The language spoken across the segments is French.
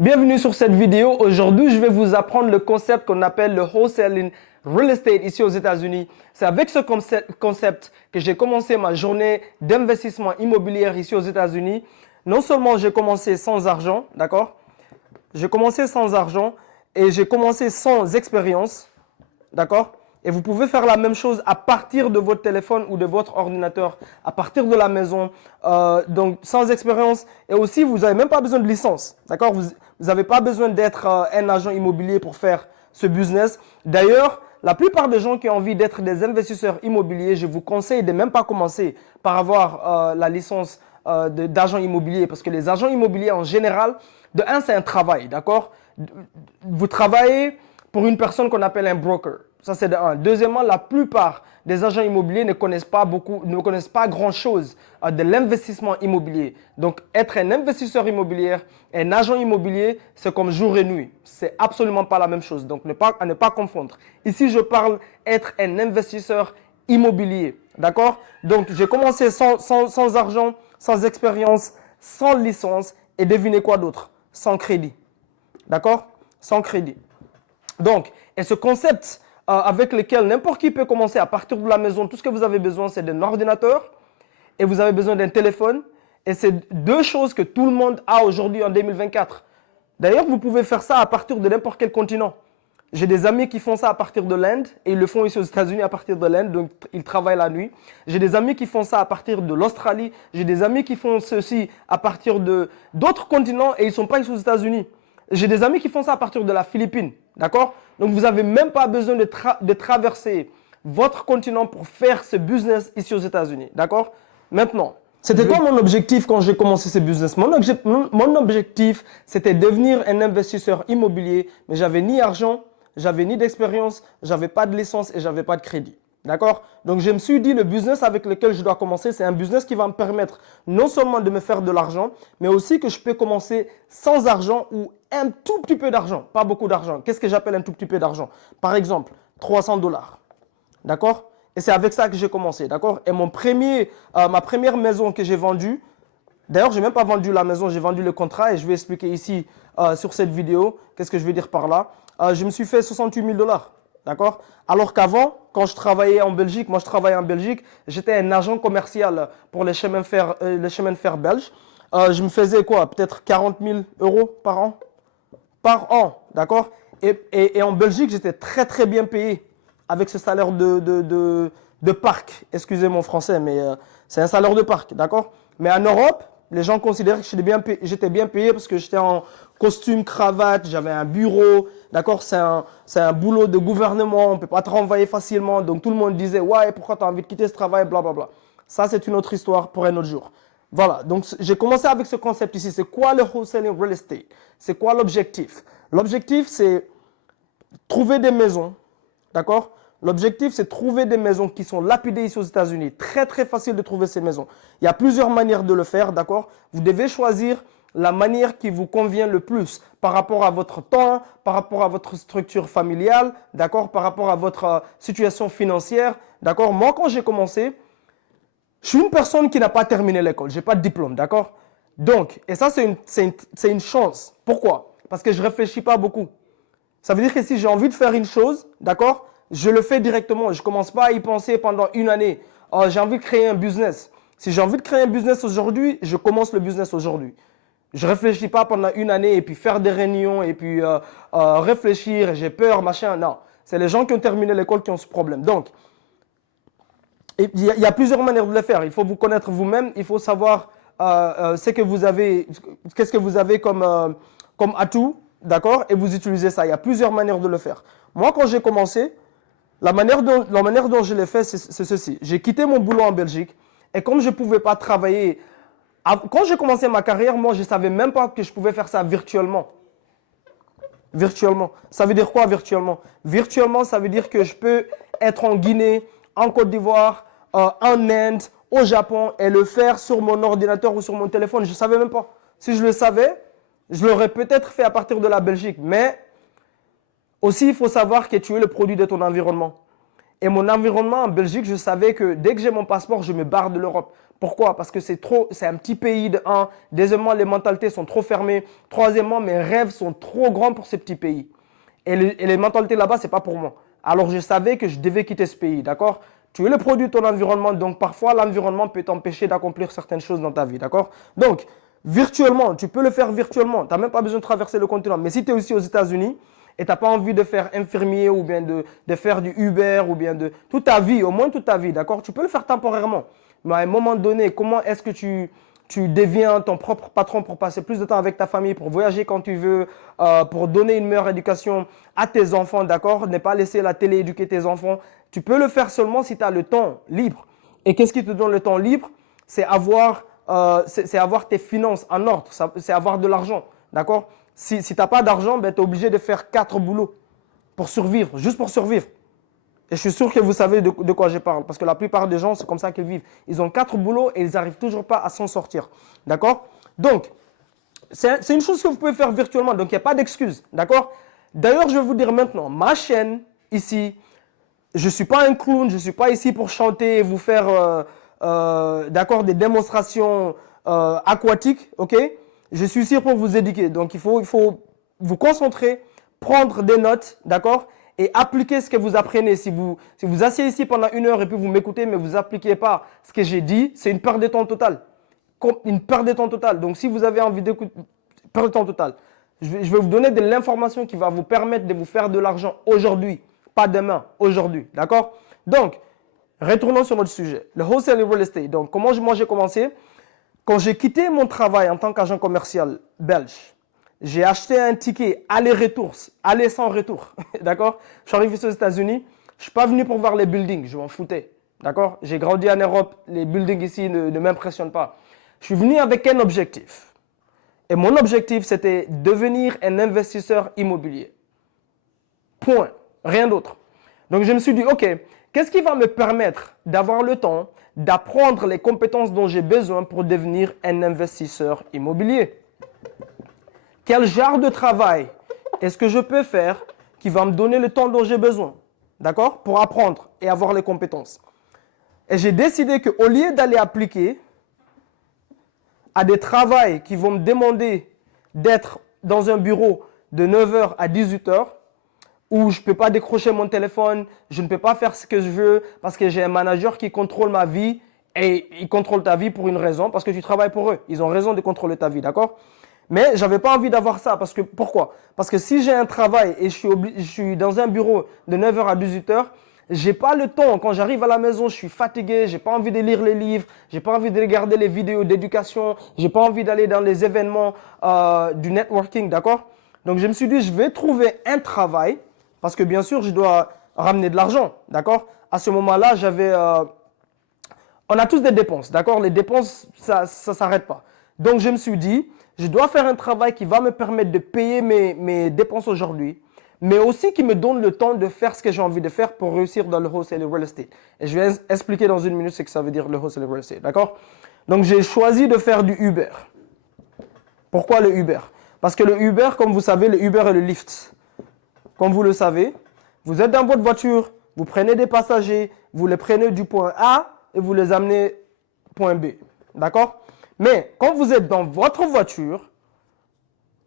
Bienvenue sur cette vidéo. Aujourd'hui, je vais vous apprendre le concept qu'on appelle le wholesaling real estate ici aux États-Unis. C'est avec ce concept que j'ai commencé ma journée d'investissement immobilier ici aux États-Unis. Non seulement j'ai commencé sans argent, d'accord? J'ai commencé sans argent et j'ai commencé sans expérience, d'accord? Et vous pouvez faire la même chose à partir de votre téléphone ou de votre ordinateur, à partir de la maison, donc sans expérience. Et aussi, vous n'avez même pas besoin de licence, d'accord? Vous n'avez pas besoin d'être un agent immobilier pour faire ce business. D'ailleurs, la plupart des gens qui ont envie d'être des investisseurs immobiliers, je vous conseille de même pas commencer par avoir la licence d'agent immobilier, parce que les agents immobiliers en général, de un, c'est un travail, d'accord? Vous travaillez pour une personne qu'on appelle un broker. Ça, c'est de un. Deuxièmement, la plupart des agents immobiliers ne connaissent pas grand-chose de l'investissement immobilier. Donc, être un investisseur immobilier, un agent immobilier, c'est comme jour et nuit. C'est absolument pas la même chose. Donc, à ne pas confondre. Ici, je parle être un investisseur immobilier. D'accord? Donc, j'ai commencé sans argent, sans expérience, sans licence. Et devinez quoi d'autre? Sans crédit. D'accord? Sans crédit. Donc, et ce concept avec lequel n'importe qui peut commencer à partir de la maison, tout ce que vous avez besoin, c'est d'un ordinateur et vous avez besoin d'un téléphone. Et c'est deux choses que tout le monde a aujourd'hui en 2024. D'ailleurs, vous pouvez faire ça à partir de n'importe quel continent. J'ai des amis qui font ça à partir de l'Inde et ils le font ici aux États-Unis à partir de l'Inde, donc ils travaillent la nuit. J'ai des amis qui font ça à partir de l'Australie. J'ai des amis qui font ceci à partir d'autres continents et ils ne sont pas ici aux États-Unis. J'ai des amis qui font ça à partir de la Philippine, d'accord? Donc vous n'avez même pas besoin de traverser votre continent pour faire ce business ici aux États-Unis, d'accord? Maintenant, c'était quoi mon objectif quand j'ai commencé ce business? Mon objectif, c'était devenir un investisseur immobilier, mais j'avais ni argent, j'avais ni d'expérience, j'avais pas de licence et j'avais pas de crédit. D'accord? Donc, je me suis dit, le business avec lequel je dois commencer, c'est un business qui va me permettre non seulement de me faire de l'argent, mais aussi que je peux commencer sans argent ou un tout petit peu d'argent, pas beaucoup d'argent. Qu'est-ce que j'appelle un tout petit peu d'argent? Par exemple, 300 dollars. D'accord? Et c'est avec ça que j'ai commencé. D'accord? Et ma première maison que j'ai vendue, d'ailleurs, je n'ai même pas vendu la maison, j'ai vendu le contrat et je vais expliquer ici sur cette vidéo qu'est-ce que je veux dire par là. Je me suis fait 68 000 dollars. D'accord? Alors qu'avant, quand je travaillais en Belgique, moi je travaillais en Belgique, j'étais un agent commercial pour les chemins de fer belges. Je me faisais quoi? Peut-être 40 000 euros par an? Par an, d'accord? Et en Belgique, j'étais très très bien payé avec ce salaire de parc. Excusez mon français, mais c'est un salaire de parc, d'accord? Mais en Europe, les gens considéraient que j'étais bien payé parce que j'étais en costume, cravate, j'avais un bureau, d'accord? C'est un boulot de gouvernement, on ne peut pas te renvoyer facilement. Donc tout le monde disait, ouais, pourquoi tu as envie de quitter ce travail, blablabla. Ça, c'est une autre histoire pour un autre jour. Voilà, donc j'ai commencé avec ce concept ici. C'est quoi le wholesaling real estate? C'est quoi l'objectif? L'objectif, c'est trouver des maisons, d'accord? L'objectif, c'est trouver des maisons qui sont lapidées ici aux États-Unis. Très, très facile de trouver ces maisons. Il y a plusieurs manières de le faire, d'accord? Vous devez choisir la manière qui vous convient le plus par rapport à votre temps, par rapport à votre structure familiale, d'accord? Par rapport à votre situation financière, d'accord? Moi, quand j'ai commencé, je suis une personne qui n'a pas terminé l'école. Je n'ai pas de diplôme, d'accord? Donc, et ça, c'est une chance. Pourquoi? Parce que je ne réfléchis pas beaucoup. Ça veut dire que si j'ai envie de faire une chose, d'accord, je le fais directement. Je ne commence pas à y penser pendant une année. Oh, j'ai envie de créer un business. Si j'ai envie de créer un business aujourd'hui, je commence le business aujourd'hui. Je ne réfléchis pas pendant une année et puis faire des réunions et puis réfléchir, j'ai peur, machin. Non, c'est les gens qui ont terminé l'école qui ont ce problème. Donc, il y a plusieurs manières de le faire. Il faut vous connaître vous-même. Il faut savoir qu'est-ce que vous avez comme atout, d'accord? Et vous utilisez ça. Il y a plusieurs manières de le faire. Moi, quand j'ai commencé, la manière dont je l'ai fait, c'est ceci. J'ai quitté mon boulot en Belgique et comme je ne pouvais pas travailler, quand j'ai commencé ma carrière, moi, je ne savais même pas que je pouvais faire ça virtuellement. Virtuellement. Ça veut dire quoi virtuellement? Virtuellement, ça veut dire que je peux être en Guinée, en Côte d'Ivoire, en Inde, au Japon et le faire sur mon ordinateur ou sur mon téléphone. Je ne savais même pas. Si je le savais, je l'aurais peut-être fait à partir de la Belgique. Mais aussi, il faut savoir que tu es le produit de ton environnement. Et mon environnement en Belgique, je savais que dès que j'ai mon passeport, je me barre de l'Europe. Pourquoi? Parce que c'est un petit pays de un. Deuxièmement, les mentalités sont trop fermées. Troisièmement, mes rêves sont trop grands pour ce petit pays. Et les mentalités là-bas, ce n'est pas pour moi. Alors, je savais que je devais quitter ce pays, d'accord? Tu es le produit de ton environnement, donc parfois, l'environnement peut t'empêcher d'accomplir certaines choses dans ta vie, d'accord? Donc, virtuellement, tu peux le faire virtuellement. Tu n'as même pas besoin de traverser le continent. Mais si tu es aussi aux États-Unis et tu n'as pas envie de faire infirmier ou bien de faire du Uber ou bien de toute ta vie, au moins toute ta vie, d'accord? Tu peux le faire temporairement. Mais à un moment donné, comment est-ce que tu deviens ton propre patron pour passer plus de temps avec ta famille, pour voyager quand tu veux, pour donner une meilleure éducation à tes enfants, d'accord? Ne pas laisser la télé éduquer tes enfants. Tu peux le faire seulement si tu as le temps libre. Et qu'est-ce qui te donne le temps libre? C'est avoir tes finances en ordre, c'est avoir de l'argent, d'accord? Si tu n'as pas d'argent, ben, tu es obligé de faire 4 boulots pour survivre, juste pour survivre. Et je suis sûr que vous savez de quoi je parle, parce que la plupart des gens, c'est comme ça qu'ils vivent. Ils ont 4 boulots et ils n'arrivent toujours pas à s'en sortir. D'accord? Donc, c'est une chose que vous pouvez faire virtuellement, donc il n'y a pas d'excuse. D'accord? D'ailleurs, je vais vous dire maintenant, ma chaîne, ici, je ne suis pas un clown, je ne suis pas ici pour chanter et vous faire d'accord, des démonstrations aquatiques. Ok? Je suis ici pour vous éduquer. Donc, il faut vous concentrer, prendre des notes, d'accord? Et appliquer ce que vous apprenez. Si vous asseyez ici pendant 1 heure et puis vous m'écoutez, mais vous n'appliquez pas ce que j'ai dit, c'est une perte de temps totale. Une perte de temps totale. Donc, si vous avez envie d'écouter, perte de temps totale. Je vais vous donner de l'information qui va vous permettre de vous faire de l'argent aujourd'hui, pas demain, aujourd'hui. D'accord? Donc, retournons sur notre sujet. Le wholesale real estate. Donc, comment moi j'ai commencé? Quand j'ai quitté mon travail en tant qu'agent commercial belge, j'ai acheté un ticket aller-retour, aller sans retour. D'accord? Je suis arrivé aux États-Unis. Je ne suis pas venu pour voir les buildings. Je m'en foutais. D'accord? J'ai grandi en Europe. Les buildings ici ne m'impressionnent pas. Je suis venu avec un objectif. Et mon objectif, c'était devenir un investisseur immobilier. Point. Rien d'autre. Donc, je me suis dit, OK, qu'est-ce qui va me permettre d'avoir le temps d'apprendre les compétences dont j'ai besoin pour devenir un investisseur immobilier? Quel genre de travail est-ce que je peux faire qui va me donner le temps dont j'ai besoin, d'accord, pour apprendre et avoir les compétences? Et j'ai décidé qu'au lieu d'aller appliquer à des travails qui vont me demander d'être dans un bureau de 9h à 18h, où je ne peux pas décrocher mon téléphone, je ne peux pas faire ce que je veux parce que j'ai un manager qui contrôle ma vie et il contrôle ta vie pour une raison, parce que tu travailles pour eux. Ils ont raison de contrôler ta vie, d'accord? Mais je n'avais pas envie d'avoir ça. Parce que, pourquoi? Parce que si j'ai un travail et je suis dans un bureau de 9h à 18h, je n'ai pas le temps. Quand j'arrive à la maison, je suis fatigué, je n'ai pas envie de lire les livres, je n'ai pas envie de regarder les vidéos d'éducation, je n'ai pas envie d'aller dans les événements du networking, d'accord? Donc je me suis dit, je vais trouver un travail, parce que bien sûr, je dois ramener de l'argent, d'accord? À ce moment-là, on a tous des dépenses, d'accord? Les dépenses, ça ne s'arrête pas. Donc je me suis dit, je dois faire un travail qui va me permettre de payer mes dépenses aujourd'hui, mais aussi qui me donne le temps de faire ce que j'ai envie de faire pour réussir dans le wholesale real estate. Et je vais expliquer dans 1 minute ce que ça veut dire le wholesale real estate, d'accord? Donc j'ai choisi de faire du Uber. Pourquoi le Uber? Parce que le Uber, comme vous savez, le Uber et le Lyft. Comme vous le savez, vous êtes dans votre voiture, vous prenez des passagers, vous les prenez du point A et vous les amenez point B. D'accord? Mais quand vous êtes dans votre voiture,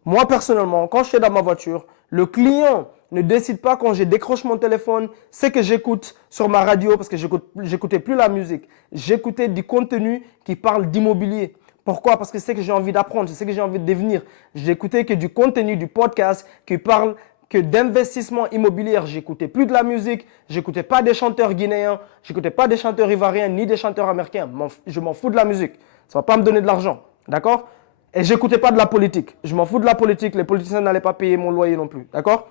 moi personnellement, quand je suis dans ma voiture, le client ne décide pas quand je décroche mon téléphone, ce que j'écoute sur ma radio, parce que je n'écoutais plus la musique. J'écoutais du contenu qui parle d'immobilier. Pourquoi? Parce que c'est ce que j'ai envie d'apprendre, c'est ce que j'ai envie de devenir. J'écoutais que du contenu, du podcast qui parle que d'investissement immobilier. J'écoutais plus de la musique, j'écoutais pas des chanteurs guinéens, j'écoutais pas des chanteurs ivoiriens, ni des chanteurs américains. Je m'en fous de la musique. Ça va pas me donner de l'argent. D'accord? Et j'écoutais pas de la politique. Je m'en fous de la politique. Les politiciens n'allaient pas payer mon loyer non plus. D'accord?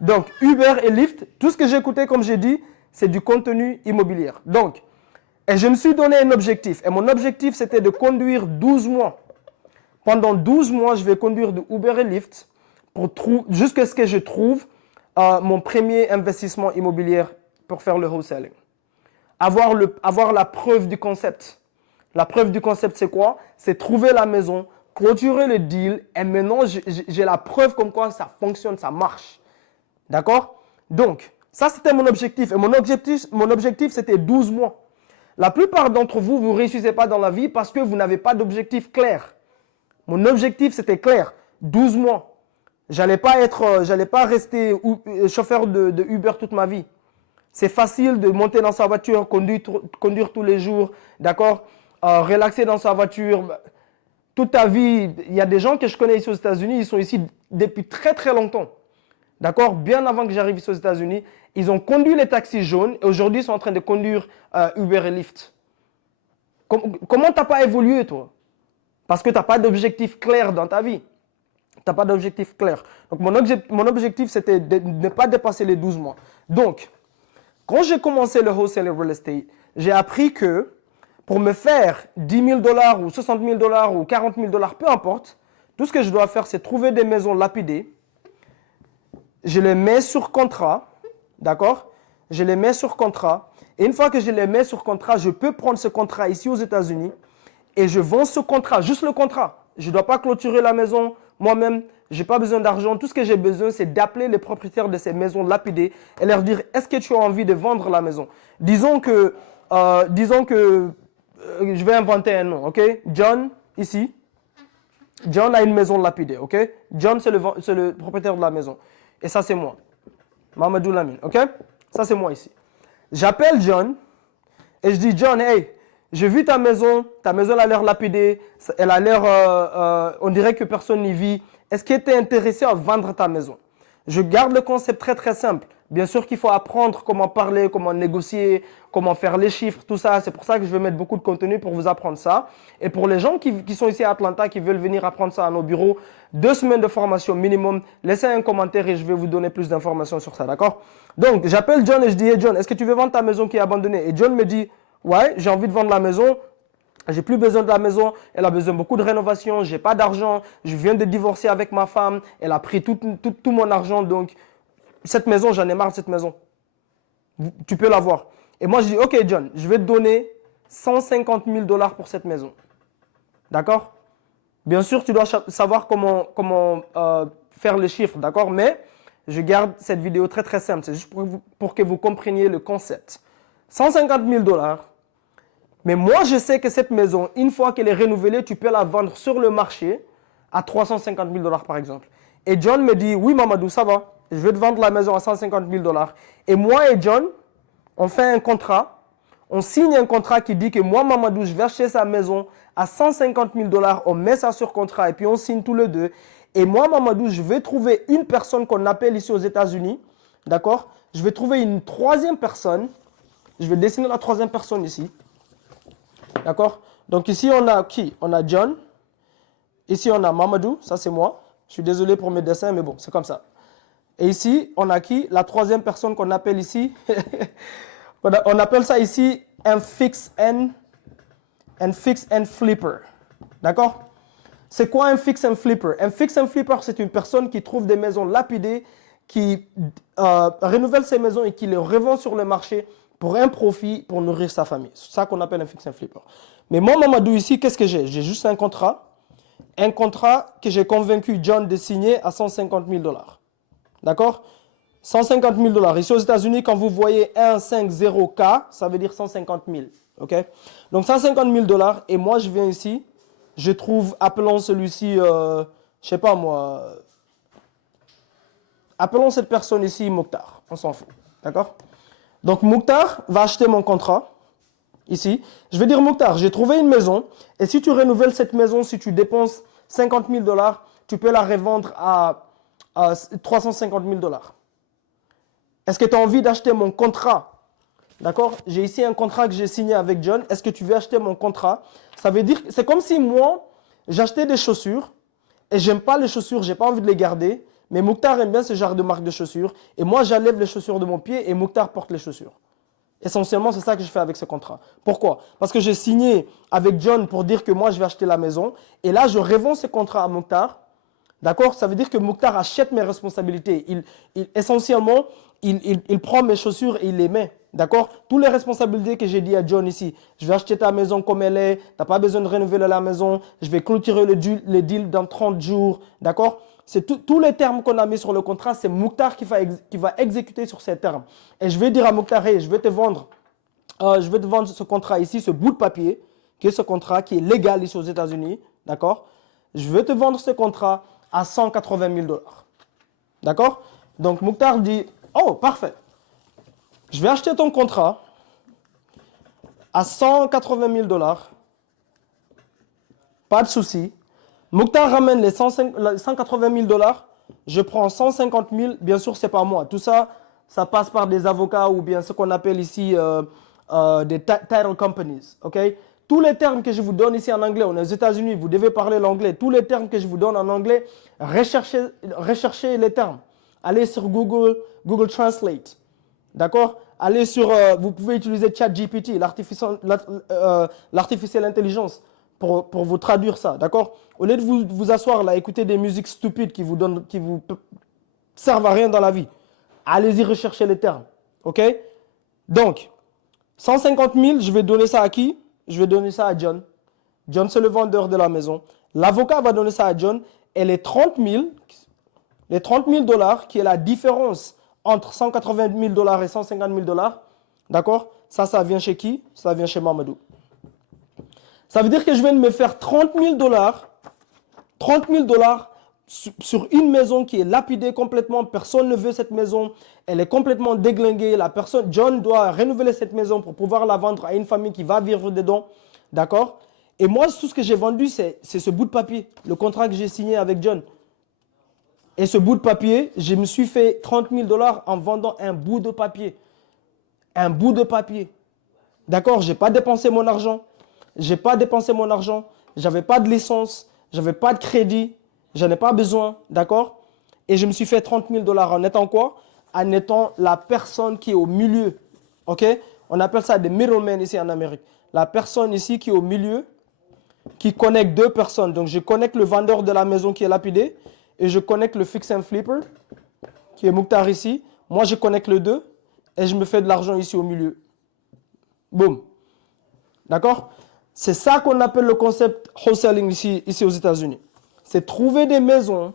Donc, Uber et Lyft, tout ce que j'écoutais, comme j'ai dit, c'est du contenu immobilier. Donc, et je me suis donné un objectif. Et mon objectif, c'était de conduire 12 mois. Pendant 12 mois, je vais conduire de Uber et Lyft jusqu'à ce que je trouve mon premier investissement immobilier pour faire le wholesaling. Avoir la preuve du concept. La preuve du concept, c'est quoi? C'est trouver la maison, clôturer le deal et maintenant, j'ai la preuve comme quoi ça fonctionne, ça marche. D'accord? Donc, ça, c'était mon objectif. Et mon objectif, c'était 12 mois. La plupart d'entre vous, vous ne réussissez pas dans la vie parce que vous n'avez pas d'objectif clair. Mon objectif, c'était clair. 12 mois. J'allais pas rester chauffeur de Uber toute ma vie. C'est facile de monter dans sa voiture, conduire tous les jours, d'accord, relaxer dans sa voiture. Toute ta vie, il y a des gens que je connais ici aux États-Unis, ils sont ici depuis très très longtemps. D'accord? Bien avant que j'arrive ici aux États-Unis, ils ont conduit les taxis jaunes et aujourd'hui ils sont en train de conduire Uber et Lyft. Comment tu n'as pas évolué, toi? Parce que tu n'as pas d'objectif clair dans ta vie. Tu n'as pas d'objectif clair. Donc, mon objectif, c'était de ne pas dépasser les 12 mois. Donc, quand j'ai commencé le wholesale real estate, j'ai appris que pour me faire 10 000 dollars ou 60 000 dollars ou 40 000 dollars, peu importe, tout ce que je dois faire, c'est trouver des maisons lapidées. Je les mets sur contrat, d'accord? Je les mets sur contrat. Et une fois que je les mets sur contrat, je peux prendre ce contrat ici aux États-Unis et je vends ce contrat, juste le contrat. Je ne dois pas clôturer la maison moi-même. Je n'ai pas besoin d'argent. Tout ce que j'ai besoin, c'est d'appeler les propriétaires de ces maisons lapidées et leur dire, est-ce que tu as envie de vendre la maison? Disons que je vais inventer un nom, ok? John, ici. John a une maison lapidée, ok? John, c'est le propriétaire de la maison. Et ça, c'est moi. Mamadou Lamine, ok? Ça, c'est moi ici. J'appelle John et je dis, John, hey, j'ai vu ta maison elle a l'air lapidée, elle a l'air, on dirait que personne n'y vit. Est-ce que tu es intéressé à vendre ta maison? Je garde le concept très très simple. Bien sûr qu'il faut apprendre comment parler, comment négocier, comment faire les chiffres, tout ça. C'est pour ça que je vais mettre beaucoup de contenu pour vous apprendre ça. Et pour les gens qui sont ici à Atlanta, qui veulent venir apprendre ça à nos bureaux, 2 semaines de formation minimum, laissez un commentaire et je vais vous donner plus d'informations sur ça, d'accord? Donc, j'appelle John et je dis, hey John, est-ce que tu veux vendre ta maison qui est abandonnée? Et John me dit, ouais, j'ai envie de vendre la maison. J'ai plus besoin de la maison, elle a besoin de beaucoup de rénovation, j'ai pas d'argent, je viens de divorcer avec ma femme, elle a pris tout mon argent, donc cette maison, j'en ai marre de cette maison. Tu peux l'avoir. Et moi, je dis, ok John, je vais te donner 150 000 dollars pour cette maison. D'accord? Bien sûr, tu dois savoir comment faire les chiffres, d'accord? Mais je garde cette vidéo très très simple, c'est juste pour que vous compreniez le concept. 150 000 dollars. Mais moi, je sais que cette maison, une fois qu'elle est renouvelée, tu peux la vendre sur le marché à 350 000 dollars par exemple. Et John me dit, oui Mamadou, ça va, je vais te vendre la maison à 150 000 dollars. Et moi et John, on fait un contrat, on signe un contrat qui dit que moi Mamadou, je vais acheter sa maison à 150 000 dollars, on met ça sur contrat et puis on signe tous les deux. Et moi Mamadou, je vais trouver une personne qu'on appelle ici aux États-Unis, d'accord? Je vais trouver une troisième personne, je vais dessiner la troisième personne ici. D'accord? Donc ici, on a qui? On a John. Ici, on a Mamadou. Ça, c'est moi. Je suis désolé pour mes dessins, mais bon, c'est comme ça. Et ici, on a qui? La troisième personne qu'on appelle ici. On appelle ça ici un fix and flipper. D'accord? C'est quoi un fix and flipper? Un fix and flipper, c'est une personne qui trouve des maisons lapidées, qui renouvelle ses maisons et qui les revend sur le marché pour un profit, pour nourrir sa famille. C'est ça qu'on appelle un fix and flipper. Mais moi, Mamadou, ici, qu'est-ce que j'ai? J'ai juste un contrat que j'ai convaincu John de signer à 150 000 dollars. D'accord? 150 000 dollars. Ici aux États-Unis, quand vous voyez 150K, ça veut dire 150 000. OK? Donc 150 000 dollars. Et moi, je viens ici, je trouve, appelons celui-ci, je sais pas moi, appelons cette personne ici Mokhtar. On s'en fout. D'accord? Donc, Mokhtar va acheter mon contrat, ici. Je vais dire, Mokhtar, j'ai trouvé une maison, et si tu renouvelles cette maison, si tu dépenses 50 000 dollars, tu peux la revendre à 350 000 dollars. Est-ce que tu as envie d'acheter mon contrat? D'accord? J'ai ici un contrat que j'ai signé avec John. Est-ce que tu veux acheter mon contrat? Ça veut dire, c'est comme si moi, j'achetais des chaussures, et j'aime pas les chaussures, j'ai pas envie de les garder. Mais Mokhtar aime bien ce genre de marque de chaussures. Et moi, j'enlève les chaussures de mon pied et Mokhtar porte les chaussures. Essentiellement, c'est ça que je fais avec ce contrat. Pourquoi? Parce que j'ai signé avec John pour dire que moi, je vais acheter la maison. Et là, je revends ce contrat à Mokhtar. D'accord? Ça veut dire que Mokhtar achète mes responsabilités. Essentiellement, il prend mes chaussures et il les met. D'accord? Toutes les responsabilités que j'ai dit à John ici. Je vais acheter ta maison comme elle est. Tu n'as pas besoin de renouveler la maison. Je vais clôturer le deal dans 30 jours. D'accord? C'est tous les termes qu'on a mis sur le contrat, c'est Mokhtar qui va exécuter sur ces termes. Et je vais dire à Mokhtar, hey, je vais te vendre je vais te vendre ce contrat ici, ce bout de papier, qui est ce contrat qui est légal ici aux États-Unis. D'accord? Je vais te vendre ce contrat à 180 000 dollars. D'accord? Donc, Mokhtar dit, oh, parfait. Je vais acheter ton contrat à 180 000 dollars. Pas de souci. Mokhtar ramène les 180 000 dollars. Je prends 150 000. Bien sûr, ce n'est pas moi. Tout ça, ça passe par des avocats ou bien ce qu'on appelle ici des title companies. OK? Tous les termes que je vous donne ici en anglais, on est aux États-Unis, vous devez parler l'anglais. Tous les termes que je vous donne en anglais, recherchez les termes. Allez sur Google Translate. D'accord? Allez sur, vous pouvez utiliser ChatGPT, l'artificielle intelligence, pour vous traduire ça. D'accord? Au lieu de vous asseoir là, écouter des musiques stupides qui vous servent à rien dans la vie, allez-y rechercher les termes. OK? Donc, 150 000, je vais donner ça à qui? Je vais donner ça à John. John, c'est le vendeur de la maison. L'avocat va donner ça à John. Et les 30 000 dollars, qui est la différence entre 180 000 dollars et 150 000 dollars, d'accord? Ça vient chez qui? Ça vient chez Mamadou. Ça veut dire que je viens de me faire 30 000 dollars sur une maison qui est lapidée complètement. Personne ne veut cette maison. Elle est complètement déglinguée. John doit renouveler cette maison pour pouvoir la vendre à une famille qui va vivre dedans. D'accord? Et moi, tout ce que j'ai vendu, c'est ce bout de papier, le contrat que j'ai signé avec John. Et ce bout de papier, je me suis fait 30 000 dollars en vendant un bout de papier. Un bout de papier. D'accord? Je n'ai pas dépensé mon argent. Je n'avais pas de licence. Je n'avais pas de crédit. Je n'en ai pas besoin. D'accord? Et je me suis fait 30 000 dollars en étant quoi? En étant la personne qui est au milieu. OK? On appelle ça des middlemen ici en Amérique. La personne ici qui est au milieu, qui connecte deux personnes. Donc, je connecte le vendeur de la maison qui est lapidé et je connecte le fix and flipper qui est Mokhtar ici. Moi, je connecte les deux et je me fais de l'argent ici au milieu. Boum. D'accord? C'est ça qu'on appelle le concept wholesaling ici aux États-Unis. C'est trouver des maisons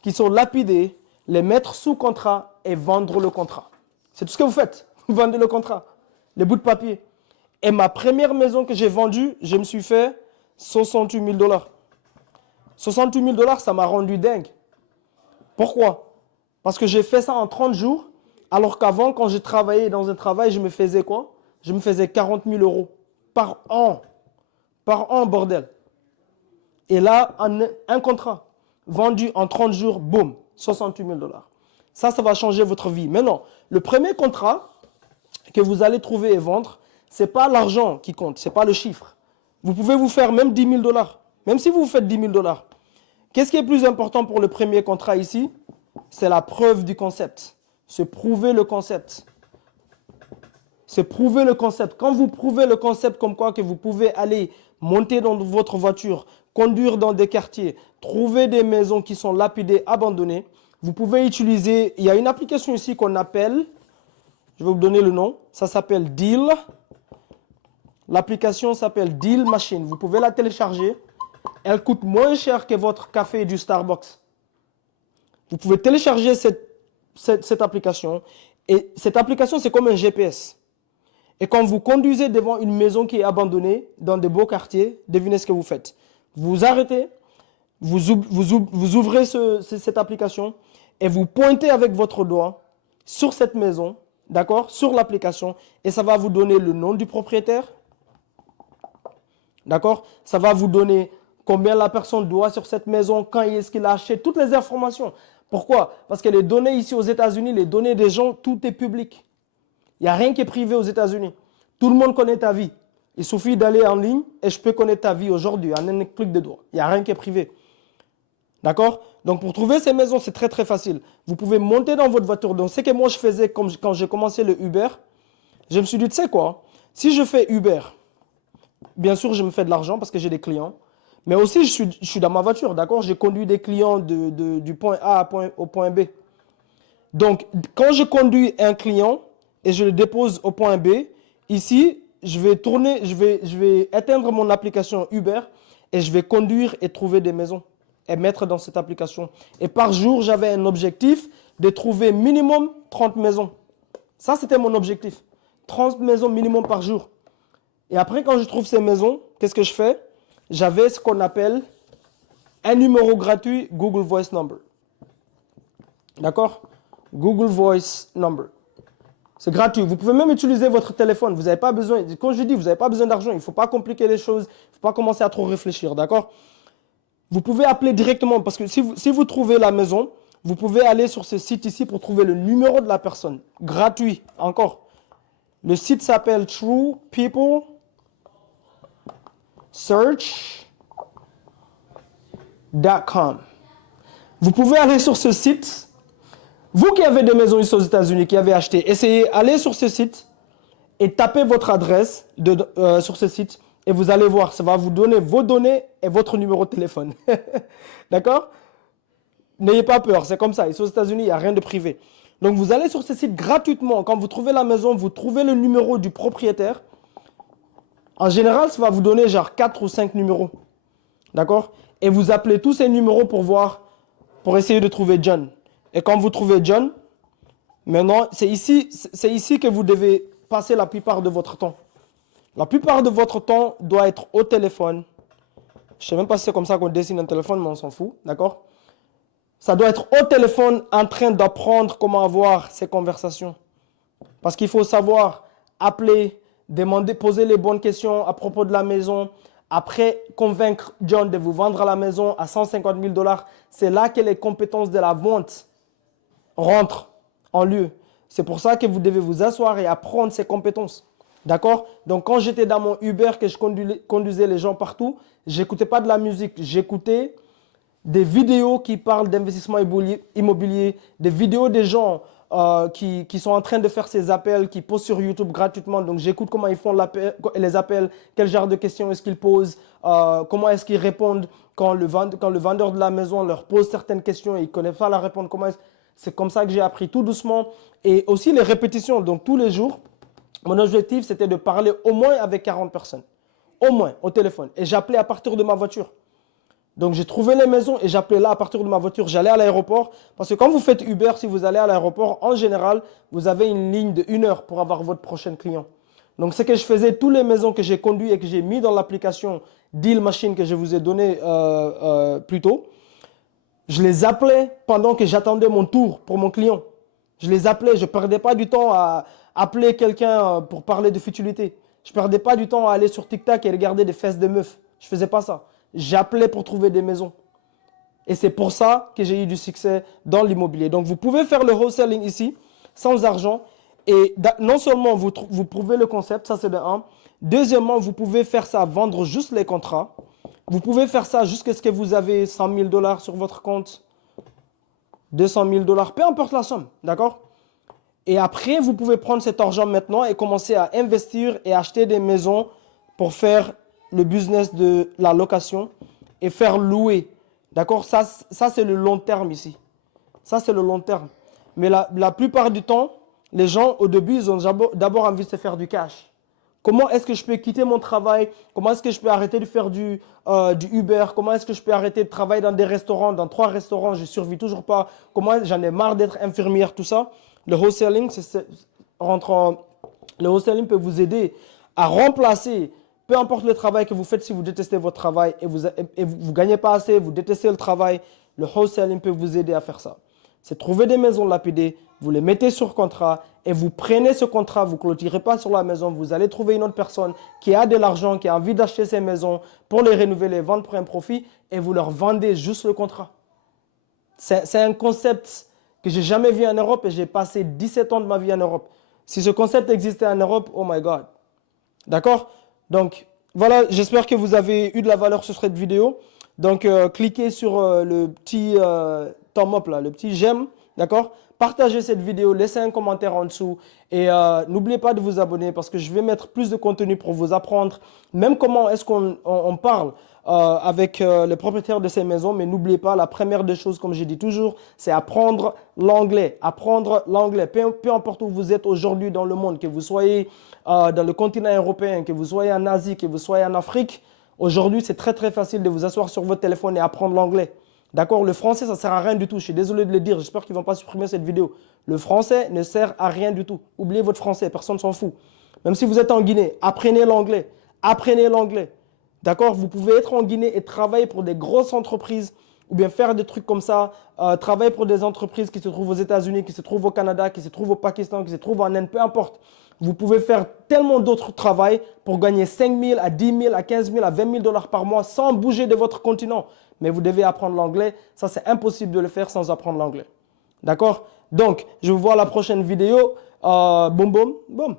qui sont lapidées, les mettre sous contrat et vendre le contrat. C'est tout ce que vous faites. Vous vendez le contrat, les bouts de papier. Et ma première maison que j'ai vendue, je me suis fait 68 000 dollars. 68 000 dollars, ça m'a rendu dingue. Pourquoi? Parce que j'ai fait ça en 30 jours, alors qu'avant, quand je travaillais dans un travail, je me faisais quoi? Je me faisais 40 000 euros par an. Par an, bordel. Et là, un contrat vendu en 30 jours, boum, 68 000 dollars. Ça va changer votre vie. Maintenant, le premier contrat que vous allez trouver et vendre, ce n'est pas l'argent qui compte, ce n'est pas le chiffre. Vous pouvez vous faire même 10 000 dollars. Même si vous vous faites 10 000 dollars. Qu'est-ce qui est plus important pour le premier contrat ici? C'est la preuve du concept. C'est prouver le concept. C'est prouver le concept. Quand vous prouvez le concept comme quoi que vous pouvez aller monter dans votre voiture, conduire dans des quartiers, trouver des maisons qui sont lapidées, abandonnées, vous pouvez utiliser, il y a une application ici qu'on appelle, je vais vous donner le nom, ça s'appelle Deal. L'application s'appelle Deal Machine. Vous pouvez la télécharger. Elle coûte moins cher que votre café du Starbucks. Vous pouvez télécharger cette application. Et cette application, c'est comme un GPS. Et quand vous conduisez devant une maison qui est abandonnée, dans de beaux quartiers, devinez ce que vous faites. Vous vous arrêtez, vous ouvrez cette application et vous pointez avec votre doigt sur cette maison, d'accord, sur l'application, et ça va vous donner le nom du propriétaire, d'accord, ça va vous donner combien la personne doit sur cette maison, quand est-ce qu'il a acheté, toutes les informations. Pourquoi? Parce que les données ici aux États-Unis, les données des gens, tout est public. Il n'y a rien qui est privé aux États-Unis. Tout le monde connaît ta vie. Il suffit d'aller en ligne et je peux connaître ta vie aujourd'hui en un clic de doigt. Il n'y a rien qui est privé. D'accord? Donc, pour trouver ces maisons, c'est très, très facile. Vous pouvez monter dans votre voiture. Donc, ce que moi, je faisais quand j'ai commencé le Uber, je me suis dit, tu sais quoi? Si je fais Uber, bien sûr, je me fais de l'argent parce que j'ai des clients. Mais aussi, je suis dans ma voiture. D'accord? J'ai conduit des clients du point A au point B. Donc, quand je conduis un client et je le dépose au point B, ici, je vais éteindre mon application Uber et je vais conduire et trouver des maisons et mettre dans cette application. Et par jour, j'avais un objectif de trouver minimum 30 maisons. Ça, c'était mon objectif. 30 maisons minimum par jour. Et après, quand je trouve ces maisons, qu'est-ce que je fais? J'avais ce qu'on appelle un numéro gratuit Google Voice Number. D'accord? Google Voice Number. C'est gratuit. Vous pouvez même utiliser votre téléphone. Vous n'avez pas besoin, comme je dis, vous n'avez pas besoin d'argent. Il ne faut pas compliquer les choses. Il ne faut pas commencer à trop réfléchir. D'accord? Vous pouvez appeler directement parce que si vous trouvez la maison, vous pouvez aller sur ce site ici pour trouver le numéro de la personne. Gratuit, encore. Le site s'appelle True People Search.com. Vous pouvez aller sur ce site. Vous qui avez des maisons ici aux États-Unis, qui avez acheté, essayez, allez sur ce site et tapez votre adresse sur ce site et vous allez voir, ça va vous donner vos données et votre numéro de téléphone. D'accord? N'ayez pas peur, c'est comme ça. Ici aux États-Unis, il n'y a rien de privé. Donc vous allez sur ce site gratuitement. Quand vous trouvez la maison, vous trouvez le numéro du propriétaire. En général, ça va vous donner genre 4 ou 5 numéros. D'accord? Et vous appelez tous ces numéros pour essayer de trouver John. Et quand vous trouvez John, maintenant, c'est ici que vous devez passer la plupart de votre temps. La plupart de votre temps doit être au téléphone. Je ne sais même pas si c'est comme ça qu'on dessine un téléphone, mais on s'en fout. D'accord? Ça doit être au téléphone en train d'apprendre comment avoir ces conversations. Parce qu'il faut savoir appeler, demander, poser les bonnes questions à propos de la maison. Après, convaincre John de vous vendre la maison à 150 000 $. C'est là que les compétences de la vente rentrent en lieu. C'est pour ça que vous devez vous asseoir et apprendre ces compétences. D'accord? Donc, quand j'étais dans mon Uber, que je conduisais les gens partout, je n'écoutais pas de la musique. J'écoutais des vidéos qui parlent d'investissement immobilier, des vidéos des gens qui sont en train de faire ces appels, qui posent sur YouTube gratuitement. Donc, j'écoute comment ils font les appels, quel genre de questions est-ce qu'ils posent, comment est-ce qu'ils répondent quand le vendeur de la maison leur pose certaines questions et ils ne connaissent pas la réponse. C'est comme ça que j'ai appris tout doucement. Et aussi les répétitions. Donc, tous les jours, mon objectif, c'était de parler au moins avec 40 personnes. Au moins, au téléphone. Et j'appelais à partir de ma voiture. Donc, j'ai trouvé les maisons et j'appelais là à partir de ma voiture. J'allais à l'aéroport. Parce que quand vous faites Uber, si vous allez à l'aéroport, en général, vous avez une ligne de 1 heure pour avoir votre prochain client. Donc, ce que je faisais, toutes les maisons que j'ai conduites et que j'ai mis dans l'application Deal Machine que je vous ai donnée plus tôt, je les appelais pendant que j'attendais mon tour pour mon client. Je les appelais, je ne perdais pas du temps à appeler quelqu'un pour parler de futilité. Je ne perdais pas du temps à aller sur TikTok et regarder des fesses de meufs. Je ne faisais pas ça. J'appelais pour trouver des maisons. Et c'est pour ça que j'ai eu du succès dans l'immobilier. Donc, vous pouvez faire le wholesaling ici, sans argent. Et non seulement vous prouvez le concept, ça c'est de 1. Deuxièmement, vous pouvez faire ça, vendre juste les contrats. Vous pouvez faire ça jusqu'à ce que vous avez 100 000 $ sur votre compte, 200 000 $, peu importe la somme, d'accord? Et après, vous pouvez prendre cet argent maintenant et commencer à investir et acheter des maisons pour faire le business de la location et faire louer. D'accord? Ça c'est le long terme ici. Ça, c'est le long terme. Mais la plupart du temps, les gens, au début, ils ont d'abord envie de se faire du cash. Comment est-ce que je peux quitter mon travail? Comment est-ce que je peux arrêter de faire du Uber? Comment est-ce que je peux arrêter de travailler dans des restaurants, dans 3 restaurants, je ne survis toujours pas? Comment j'en ai marre d'être infirmière, tout ça? Le wholesaling, le wholesaling peut vous aider à remplacer, peu importe le travail que vous faites, si vous détestez votre travail et vous ne gagnez pas assez, vous détestez le travail, le wholesaling peut vous aider à faire ça. C'est trouver des maisons lapidées, vous les mettez sur contrat et vous prenez ce contrat, vous ne clôturez pas sur la maison, vous allez trouver une autre personne qui a de l'argent, qui a envie d'acheter ces maisons pour les renouveler, vendre pour un profit et vous leur vendez juste le contrat. C'est un concept que j'ai jamais vu en Europe et j'ai passé 17 ans de ma vie en Europe. Si ce concept existait en Europe, oh my God. D'accord? Donc, voilà, j'espère que vous avez eu de la valeur sur cette vidéo. Donc, cliquez sur le petit thumb up, là, le petit j'aime, d'accord? Partagez cette vidéo, laissez un commentaire en dessous et n'oubliez pas de vous abonner parce que je vais mettre plus de contenu pour vous apprendre, même comment est-ce qu'on parle avec les propriétaires de ces maisons. Mais n'oubliez pas, la première des choses, comme je dis toujours, c'est apprendre l'anglais. Apprendre l'anglais, peu importe où vous êtes aujourd'hui dans le monde, que vous soyez dans le continent européen, que vous soyez en Asie, que vous soyez en Afrique. Aujourd'hui, c'est très très facile de vous asseoir sur votre téléphone et apprendre l'anglais. D'accord? Le français, ça ne sert à rien du tout. Je suis désolé de le dire. J'espère qu'ils ne vont pas supprimer cette vidéo. Le français ne sert à rien du tout. Oubliez votre français. Personne ne s'en fout. Même si vous êtes en Guinée, apprenez l'anglais. Apprenez l'anglais. D'accord? Vous pouvez être en Guinée et travailler pour des grosses entreprises ou bien faire des trucs comme ça, travailler pour des entreprises qui se trouvent aux États-Unis, qui se trouvent au Canada, qui se trouvent au Pakistan, qui se trouvent en Inde, peu importe. Vous pouvez faire tellement d'autres travaux pour gagner 5 000 à 10 000 à 15 000 à 20 000 dollars par mois sans bouger de votre continent. Mais vous devez apprendre l'anglais. Ça, c'est impossible de le faire sans apprendre l'anglais. D'accord? Donc, je vous vois à la prochaine vidéo. Boum, boum, boum.